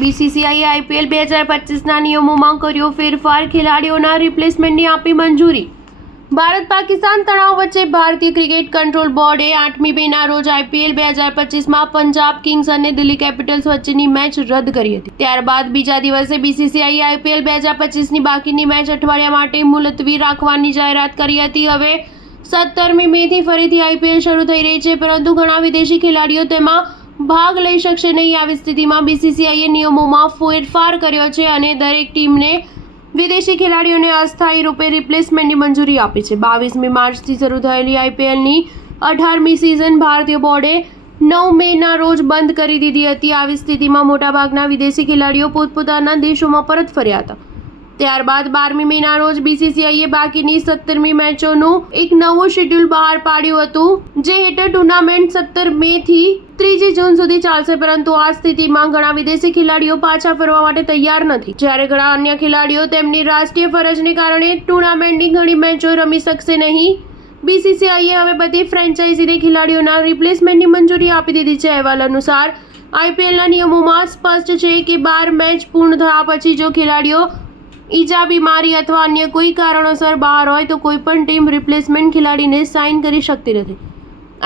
બીસીસીઆઈએ IPL 2025ના નિયમોમાં કર્યો ફેરફાર, ખેલાડીઓના રિપ્લેસમેન્ટની આપી મંજૂરી. ભારત પાકિસ્તાન તણાવ વચ્ચે ભારતીય ક્રિકેટ કંટ્રોલ બોર્ડે 8મી મેના રોજ આઈપીએલ 2025માં પંજાબ કિંગ્સ અને દિલ્હી કેપિટલ્સ વચ્ચેની મેચ રદ કરી હતી. ત્યારબાદ બીજા દિવસે બીસીસીઆઈએ આઈપીએલ 2025ની બાકીની મેચ અઠવાડિયા માટે મુલતવી રાખવાની જાહેરાત કરી હતી. હવે 17મી મેથી ફરીથી આઈપીએલ શરૂ થઈ રહી છે, પરંતુ ઘણા વિદેશી ખેલાડીઓ તેમાં ભાગ લઈ શકશે નહીં. આવી સ્થિતિમાં બીસીસીઆઈએ નિયમોમાં ફેરફાર કર્યો છે અને દરેક ટીમને વિદેશી ખેલાડીઓને અસ્થાયી રૂપે રિપ્લેસમેન્ટની મંજૂરી આપી છે. 22મી માર્ચથી શરૂ થયેલી આઈપીએલની 18મી સિઝન ભારતીય બોર્ડે 9 મેના રોજ બંધ કરી દીધી હતી. આવી સ્થિતિમાં મોટાભાગના વિદેશી ખેલાડીઓ પોતપોતાના દેશોમાં પરત ફર્યા હતા. ત્યારબાદ 12મી મેના રોજ બીસીસીઆઈએ બાકીની 17મી મેચોનું એક નવું શેડ્યુલ બહાર પાડ્યું હતું, જે હેઠળ ટુર્નામેન્ટ 17 મેથી 3 જૂન સુધી ચાલશે. પરંતુ આ સ્થિતિમાં ઘણા વિદેશી ખેલાડીઓ પાછા ફરવા માટે તૈયાર નથી, જ્યારે ઘણા અન્ય ખેલાડીઓ તેમની રાષ્ટ્રીય ફરજને કારણે ટુર્નામેન્ટની ઘણી મેચો રમી શકશે નહીં. બીસીસીઆઈએ હવે બધી ફ્રેન્ચાઇઝીને ખેલાડીઓના રિપ્લેસમેન્ટની મંજૂરી આપી દીધી છે. અહેવાલ અનુસાર આઈપીએલના નિયમોમાં સ્પષ્ટ છે કે 12 મેચ પૂર્ણ થયા પછી જો ખેલાડીઓ ઈજા, બીમારી અથવા અન્ય કોઈ કારણોસર બહાર હોય તો કોઈ પણ ટીમ રિપ્લેસમેન્ટ ખેલાડીને સાઇન કરી શકતી નથી.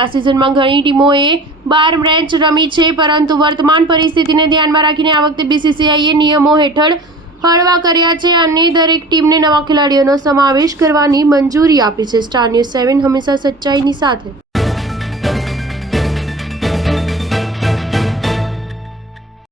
આ સિઝનમાં ઘણી ટીમોએ 12 મેચ રમી છે, પરંતુ વર્તમાન પરિસ્થિતિને ધ્યાનમાં રાખીને આ વખતે બીસીસીઆઈએ નિયમો હેઠળ હળવા કર્યા છે અને દરેક ટીમને નવા ખેલાડીઓનો સમાવેશ કરવાની મંજૂરી આપી છે. સ્ટાર ન્યૂઝ 7 હંમેશા સચ્ચાઈની સાથે.